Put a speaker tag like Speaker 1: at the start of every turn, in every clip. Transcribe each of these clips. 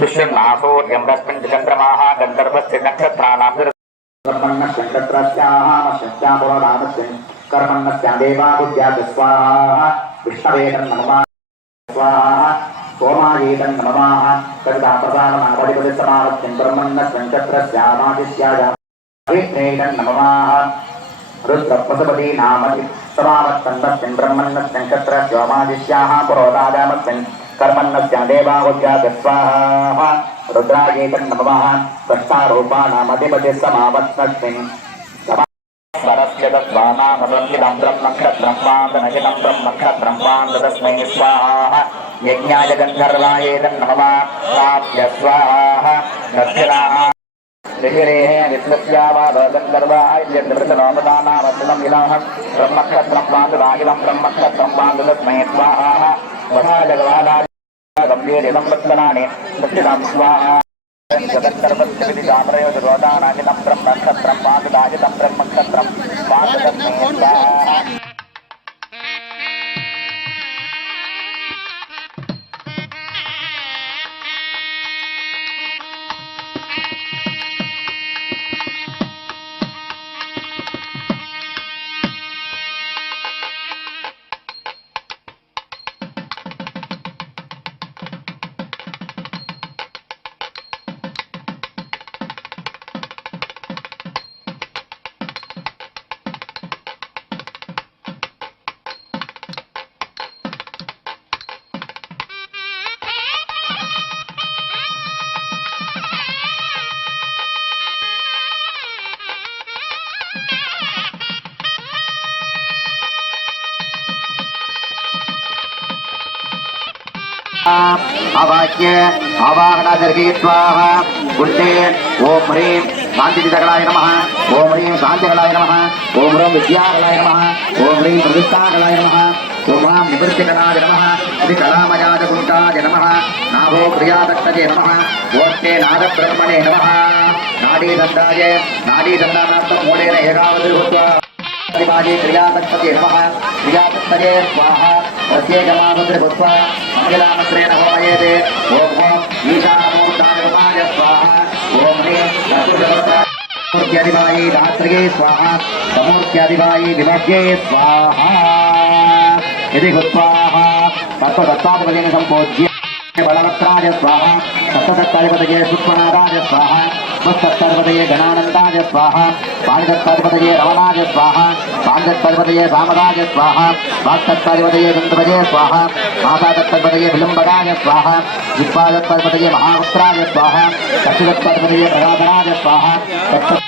Speaker 1: విశ్వమాసో ఎంబస్మిన్ చంద్రమాహ గంధర్వస్య నక్షత్రాణాం కర్మణ్యస్య నక్షత్రాస్యాహామశ్యాపురాణస్య కర్మణ్యస్యా దేవాదిత్యాది స్వాహ విష్ణవేదం నమమాహ స్వాహ कर्मन्नस्य देवाहुत्याग स्वाहा रुद्रायेकं नमः द्रष्टारूपाणामधिपति समावत्नस्मिन् स्वरस्य तद्वानामदन्दिदं ब्रह्मक्षत्रं पान्दनहितं ब्रह्मक्षत्रं पान्दतस्मै स्वाहा। यज्ञाय गन्धर्वायेदन्नमः ताभ्य स्वाहा। दक्षिणाः ऋषिरेः विष्णुस्यावादगर्वायन्द्रतनोपदानावसनं विलाहं। ब्रह्मक्षत्रं पान्दुराहिलं ब्रह्मक्षत्रं पान्दुतस्मै स्वाहा। वधा जगवादा தம்பீரிடம் பத்தனானே சச்சிதாம் சுவாஹா ஜகத்தர்வத்திதாமரயோதானாகிதம் பிரம்ம நட்சத்திரம் பாதுதாகிதம் பிரம்ம நட்சத்திரம் பாதுதம் அவாக்கிய அவாகடாதர்கித்வாக குண்டே ஓம் ஹ்ரீம் சாந்திதகளாய நம. ஓம் ஹ்ரீம் சாந்திகளாய நம. ஓம் ஹ்ரோம் வித்யாகளாய நம. ஓம் ஹ்ரீம் பிரதிஷ்டாகளாய நம. ஓம் ராம் நிவர்த்திகளாய நம. ஸ்ரீ கலாமயாத குண்டாய நம. நாபோ பிரியாதக்தஜே நம. ஓஷ்டே நாத நம நாடீதந்தாய நாடீதந்தானார்த்தம் மூலேன ஏகாவது अधिपादे क्रियापत्पते नमः। क्रियापत्पते स्वाहा। तस्ये गमामग्रे भूत्वा मङ्गलामत्रेण होमयेते। ॐ ॐ ईशानमूर्ताय उपाय स्वाहा। ॐ ह्रीं मूर्त्यधिपायी दात्रिये स्वाहा। समूर्त्यधिपायी विभज्ये स्वाहा। यदि हुत्वाहा सर्वदत्ताधिपतेन सम्पूज्य बलवत्राय स्वाहा। सप्तसत्ताधिपतये सुष्मणादाय स्वाहा। पुष्पत्तर्पतये गणानन्दाय स्वाहा पाण्डत्तर्पतये रमणाय स्वाहा पाण्डत्तर्पतये रामदाय स्वाहा वाक्तत्तर्पतये गन्धवजे स्वाहा मासादत्तर्पतये विलम्बकाय स्वाहा जिह्वादत्तर्पतये महापुत्राय स्वाहा कक्षिदत्तर्पतये प्रगाधनाय स्वाहा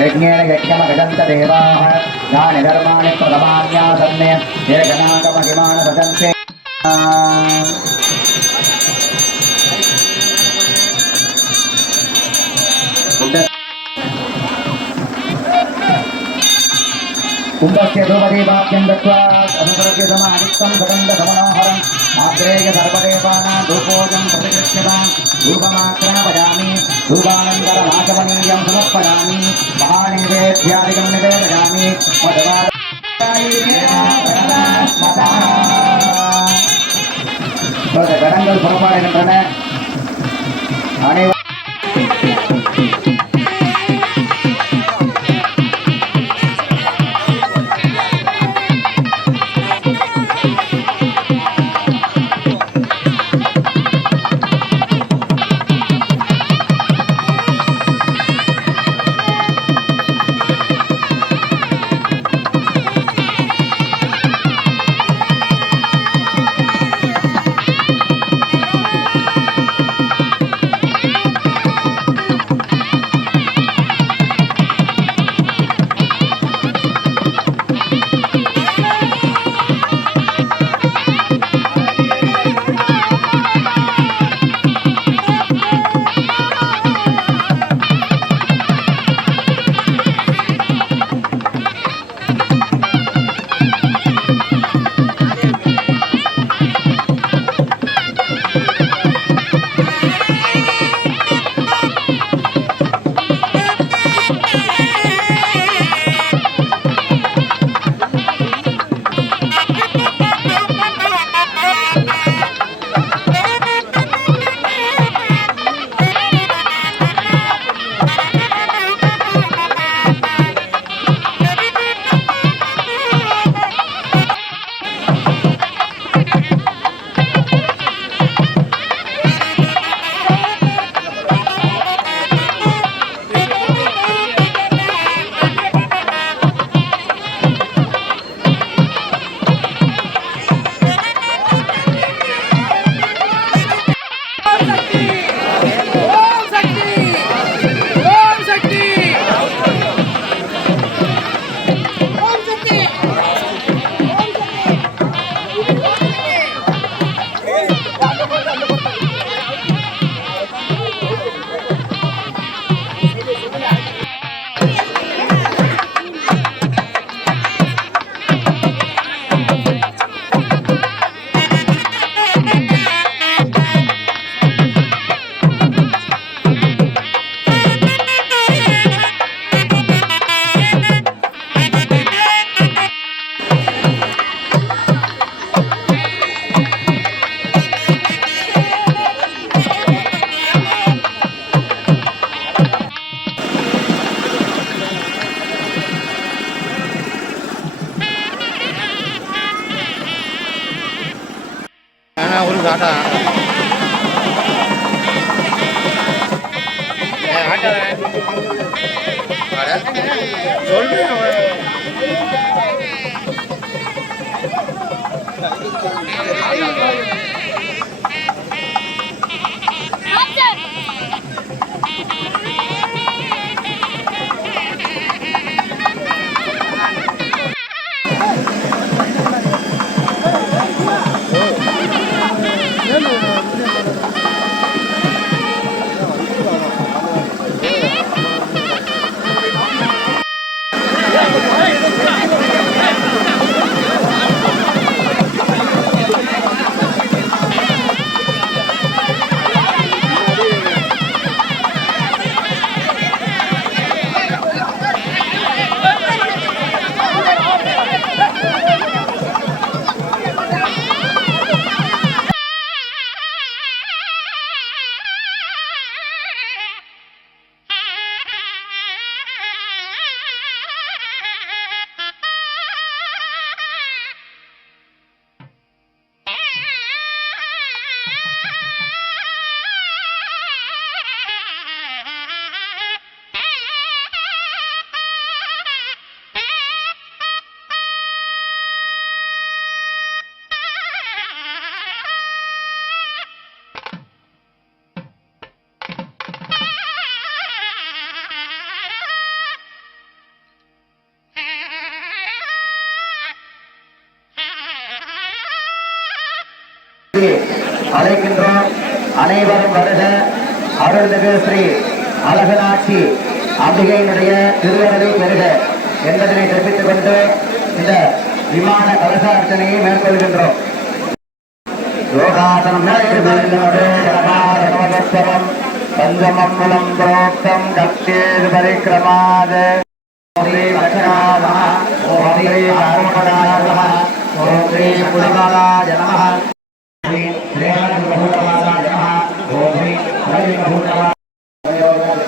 Speaker 1: यज्ञेन यज्ञमगजन्त देवाः यानि धर्माणि प्रथमान्यासन्ने ये गणागमहिमान् भजन्ते कुम्भस्य ध्रुवदीपाख्यं दत्त्वा अनुसृत्य सगन्धसमनोहरम्। आग्रेय सर्वदेवानां धूपोजं प्रतिगृह्यतां धूपमाक्रमपयामि धूपानन्तरमाचमनीयं समर्पयामि महानिवेद्यादिकं निवेदयामि मधुवा கடங்கள் புறப்பாடுகின்றன அனைவரும்
Speaker 2: சொல்லு
Speaker 1: அம்பிகையினுடைய திருவருளை பெறுக என்பதனை தெரிவித்துக் கொண்டு இந்த விமான கலச அர்ச்சனையை மேற்கொள்கின்றோம். யோகாசனம் பஞ்சமம் குலம் புரோக்தம் கத்தேது பரிக்கிரமாத ஓம் ஸ்ரீ லட்சுமணாய ஓம்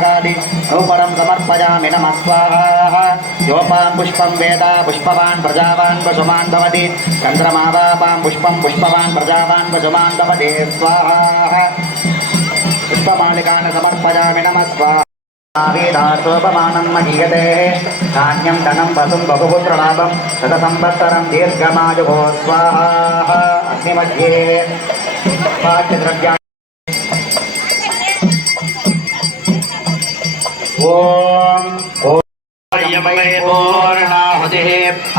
Speaker 1: पादककडगादि नूपुरं समर्पयामि नमः स्वाहा योपां पुष्पं वेद पुष्पवान् प्रजावान् पशुमान् भवति चन्द्रमा वापां पुष्पं पुष्पवान् प्रजावान् पशुमान् भवति स्वाहा पुष्पमालिकान् समर्पयामि नमः स्वाहा वेदार्थोपमानं महीयते धान्यं धनं वसुं बहुपुत्रलाभं शतसंवत्सरं दीर्घमायुः स्वाहा अग्निमध्ये वाक्यद्रव्या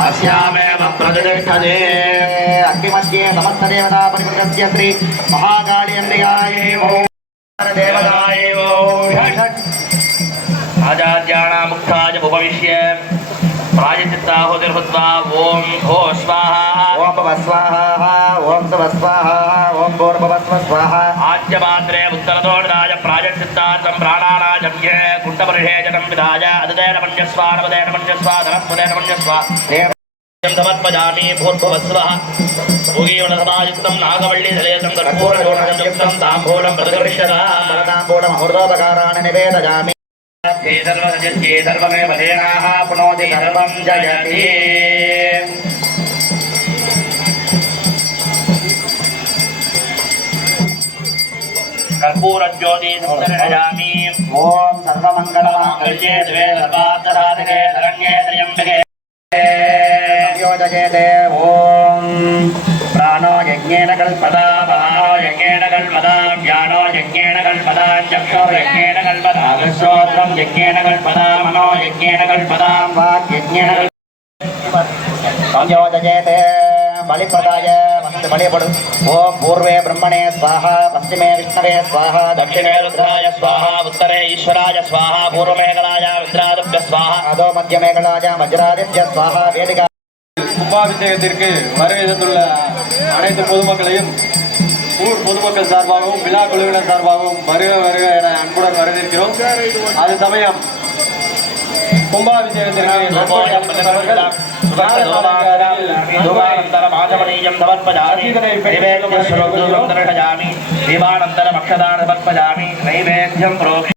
Speaker 2: अस्यामेव प्रतिष्ठते
Speaker 1: अग्निमध्ये समस्तदेवता परिवर्गस्य श्री महाकाळीन्द्रियायै देवतायै
Speaker 2: आचार्याणामुक्ताय उपविश्य प्रायचित्ताहुतिर्भूत्वा ॐ भो स्वाहा।
Speaker 1: ॐ भव स्वाहा ॐ तव स्वाहा ॐ भोर्भवस्व स्वाहा।
Speaker 2: చింతనతోడాయ ప్రాజక్తిత్తార్థం ప్రాణానాజమ్యే కుంటపరిషేచనం విధాయ అదిదేన
Speaker 1: పంచస్వ
Speaker 2: నవదేన పంచస్వ ధనస్వదేన పంచస్వ సమర్పజామి భూర్భవస్వ భూగీవనసమాయుక్తం నాగవల్లీధలేతం
Speaker 1: కర్పూరయోనయుక్తం తాంబూలం
Speaker 2: ప్రతికరిష్యతాంబూలమహృదోపకారాణ నివేదయామి ధర్వమే భజేనాహ పునోతి సర్వం జయతి कर्पूरज्योति संदर्शयामि
Speaker 1: ॐ सर्वमङ्गलमाङ्गल्ये
Speaker 2: कल्ये द्वे सर्वार्थसाधके शरण्ये त्र्यम्बके
Speaker 1: योजयेते ॐ प्राणो यज्ञेन कल्पता
Speaker 2: प्राणो यज्ञेन कल्पदा व्यानो यज्ञेन कल्पदा चक्षो यज्ञेन कल्पदा श्रोत्रं यज्ञेन कल्पदा मनो यज्ञेन कल्पदा
Speaker 1: वाक्यज्ञेन संयोजयेते ಬಲಿಪ್ರದಾಯ ಮಂತ್ ಬಲಿಪಡು ஓ பூர்வே பிரம்மணே ಸ್ವಾಹ ಪಶ್ಚಿಮೇ ವಿಷ್ಣವೇ ಸ್ವಾಹ
Speaker 2: ದಕ್ಷಿಣೇ ருத்ராய ஸ்வாஹா உத்தரே ஈஸ்வராய ஸ்வாஹா ಪೂರ್ವಮೇಘಲಾಯ ರುದ್ರಾದಿತ್ಯ ಸ್ವಾಹ
Speaker 1: அதோ மத்திய மேகலாஜா மஜ்ராதித்ய ஸ்வாஹா வேதிகா
Speaker 3: கும்பாபிஷேகத்திற்கு வருகை அனைத்து பொதுமக்களையும் ஊர் பொதுமக்கள் சார்பாகவும் விழா குழுவினர் சார்பாகவும் வருக வருக என அன்புடன் வரவேற்கிறோம். அது சமயம் கும்பாபிஷேகத்திற்கு ீவானந்தரமக்ஷதானமர்ப்பஜாமி
Speaker 1: நைவேத்தியம்
Speaker 3: புரோகி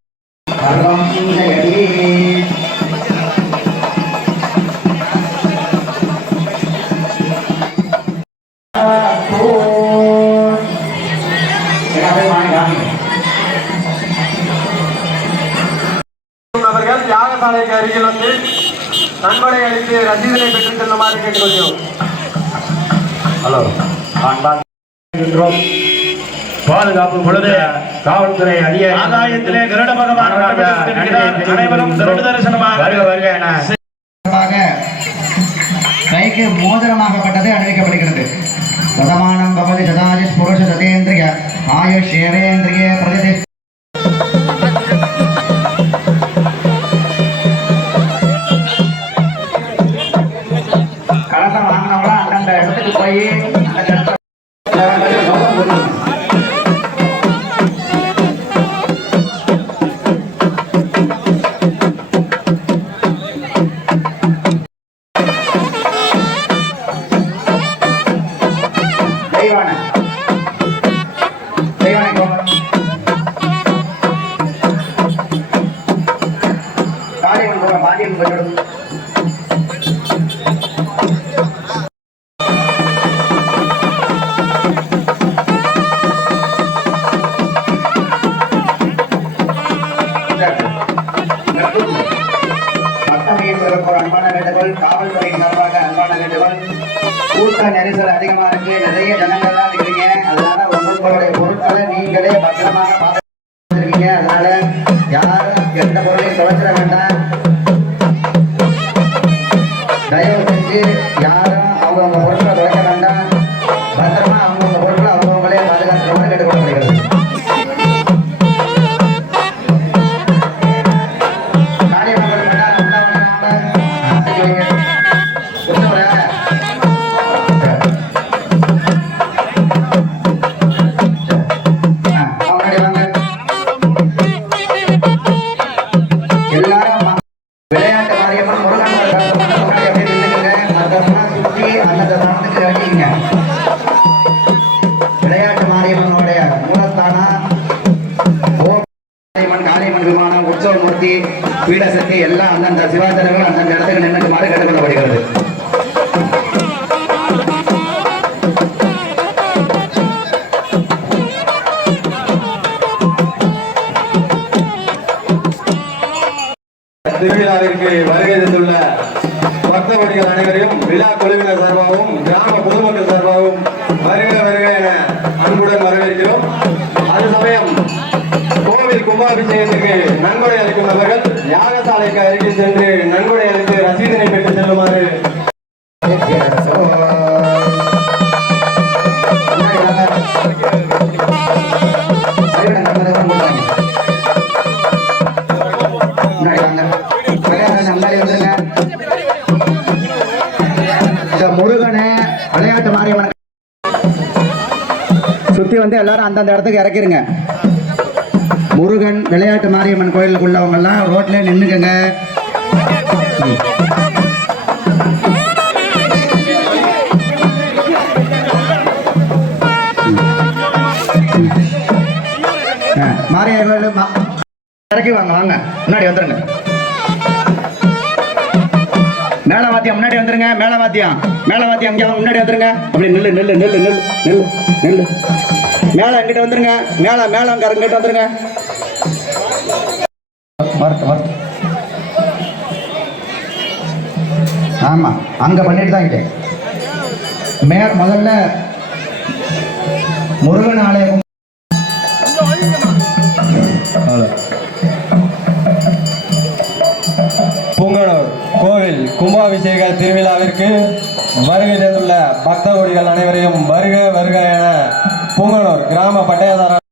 Speaker 3: யாகசாலைக்கு அருகில் வந்து நன்கொடை அளித்து ரசீதனை பெற்றுச் செல்லுமாறு கேட்டுக்கொள்கிறோம்.
Speaker 1: ஹலோ.
Speaker 4: பாதுகாப்பு பொழுது காவல்துறை அதிகாரி.
Speaker 2: ஆகாயத்திலே கருட பகவான். அனைவரும் கருட தரிசனமாக
Speaker 4: வருக வருக என.
Speaker 1: கைக்கு மோதிரமாகப்பட்டது அணிவிக்கப்படுகிறது. சதமானம் பவதி சதாஜிஸ் புருஷ சதேந்திரிய ஆயுஷ் ஏவேந்திரிய பிரதிதி
Speaker 3: পায়ে சென்று நன்கொடை அளித்து ரசீதனை பெற்று செல்லுமாறு.
Speaker 1: இந்த முருகனை விளையாட்டு மாரியம்மன் சுத்தி வந்து எல்லாரும் அந்தந்த இடத்துக்கு இறக்கிருங்க. முருகன் விளையாட்டு மாரியம்மன் கோயிலுக்கு எல்லாம் ரோட்ல நின்னுக்கங்க. ம். இறக்கி வாங்க வாங்க முன்னாடி வந்துருங்க மேலவாத்தியம் முன்னாடி வந்துருங்க மேலவாத்தியம் மேல வாத்தியம் அங்கே முன்னாடி வந்துருங்க அப்படி நில்லு நில்லு நெல்லு நெல்லு நெல்லு நெல்லு மேல அங்கிட்ட வந்துருங்க மேல மேல அங்க அங்கிட்ட வந்துருங்க வரட்டும் வரட்டும் ஆமா அங்க பண்ணிட்டு தான் இங்க மேயர் முதல்ல முருகன் ஆலயம்
Speaker 3: பூங்கனூர் கோவில் கும்பாபிஷேக திருவிழாவிற்கு வருகை தந்துள்ள பக்த கொடிகள் அனைவரையும் வருக வருக என பூங்கனூர் கிராம பட்டயதாரர்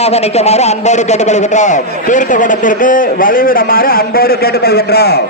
Speaker 1: ஓரமாக நிற்குமாறு அன்போடு கேட்டுக்கொள்கின்றோம். தீர்த்த குடத்திற்கு வழிவிடுமாறு அன்போடு கேட்டுக்கொள்கின்றோம்.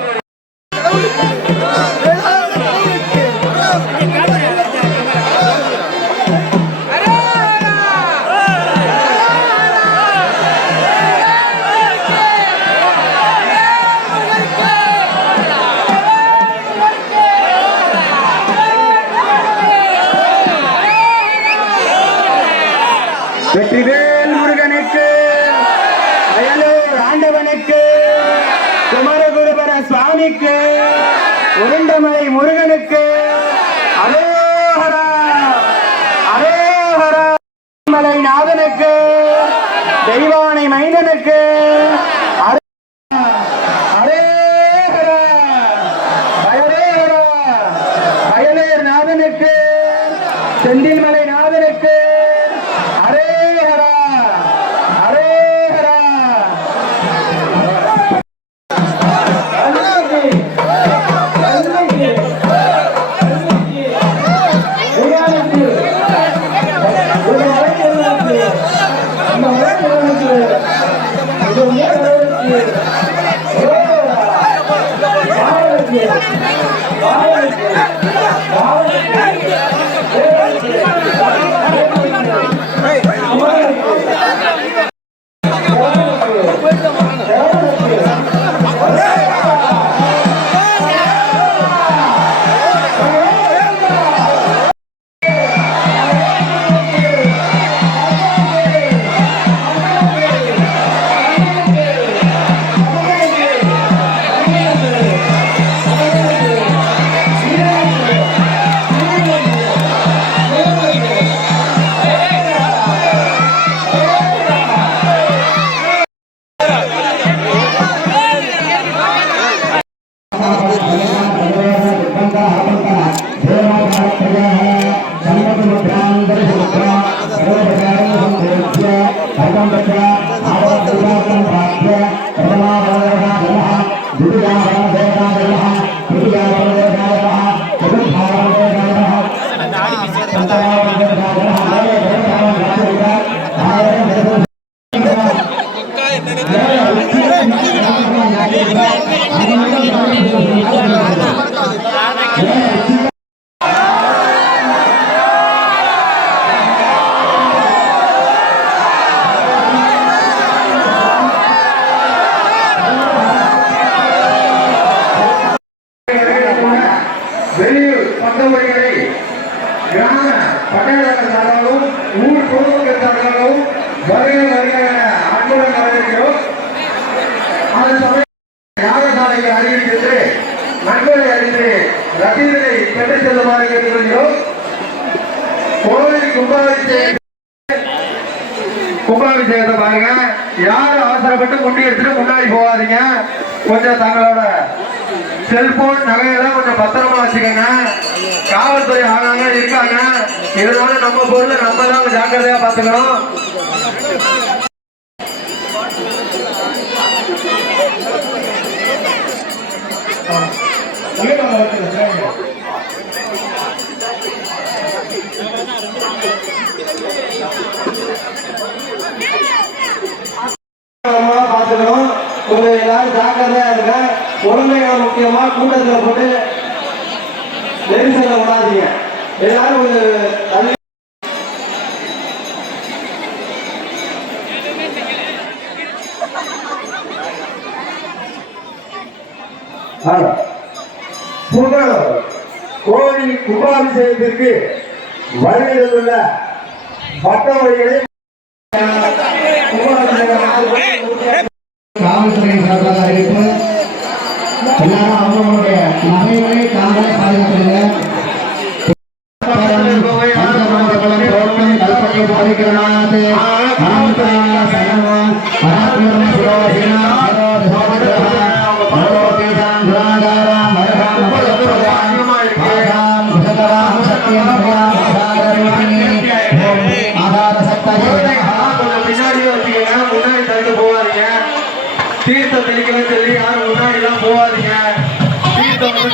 Speaker 1: Thank you. கேட்டுக்கொள்கிறோம். கும்பாபிஷேகம் கும்பாபிஷேகத்தை பாருங்க. யாரும் அவசரப்பட்டு முண்டி எடுத்துட்டு முன்னாடி போகாதீங்க. கொஞ்சம் தங்களோட செல்போன் நகையெல்லாம் கொஞ்சம் பத்திரமா வச்சுக்கோங்க. காவல்துறை ஆனாங்க இருக்காங்க. இருந்தாலும் நம்ம பொருளை நம்ம தான் ஜாக்கிரதையா பார்த்துக்கணும். முக்கியமா கூட்டத்துல போட்டு நெரிசல்ல விடாதீங்க எல்லாரும் தள்ளி புகழ் கோவில் கும்பாபிஷேகத்திற்கு வருகின்ற பட்ட வழிகளை
Speaker 3: காவல்துறை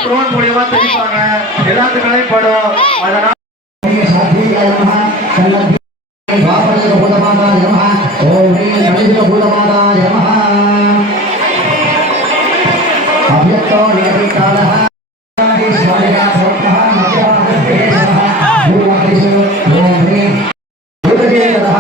Speaker 1: ட்ரோன் மூலியமா தெரிவிப்பாங்க எல்லாத்துக்கும் படம் அதனால Yeah.